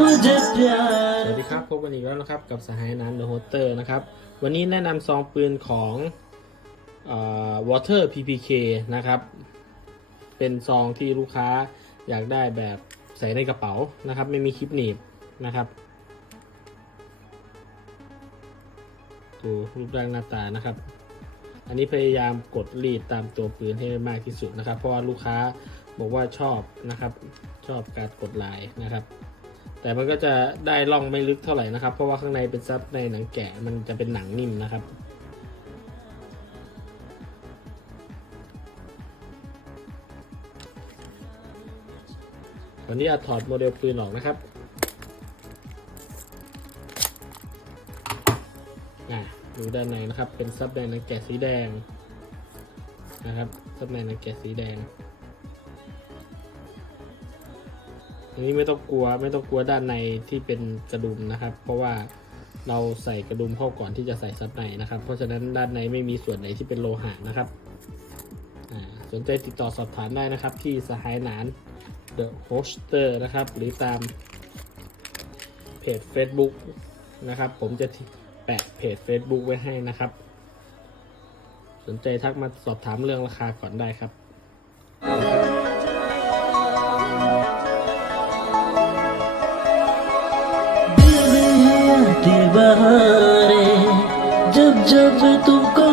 मुझे प्यार สวัสดีครับพบกันอีกแล้วนะครับกับสหายน้ำเดอะโฮเตอร์นะครับ วันนี้แนะนำซองปืนของเอ่อ Water PPK นะครับ เป็นซองที่ลูกค้าอยากได้แบบใส่ในกระเป๋านะครับ ไม่มีคลิปหนีบนะครับดูรูปร่างหน้าตานะครับ อันนี้พยายามกดรีดตามตัวปืนให้ได้มากที่สุดนะครับ เพราะว่าลูกค้าบอกว่าชอบนะครับ ชอบการกดลายนะครับ แต่มันก็จะได้ร่องไม่ลึกเท่าไหร่นะครับ เพราะว่าข้างในเป็นซับในหนังแกะมันจะเป็นหนังนิ่มนะครับ วันนี้อาถอดโมเดลปืนออกนะครับอะดูด้านในนะครับ เป็นซับในหนังแกะสีแดงนะครับซับในหนังแกะสีแดง อันนี้ไม่ต้องกลัวไม่ต้องกลัวด้านในที่เป็นกระดุมนะครับ เพราะว่าเราใส่กระดุมเข้าก่อนที่จะใส่ซับในนะครับ เพราะฉะนั้นด้านในไม่มีส่วนไหนที่เป็นโลหะนะครับสนใจติดต่อสอบถามได้นะครับ ที่สหายหนาน The Hoster นะครับ หรือตามเพจ Facebook นะครับ ผมจะแปะเพจ Facebook ไว้ให้นะครับ สนใจทักมาสอบถามเรื่องราคาก่อนได้ครับ बहारे जब जब तुमको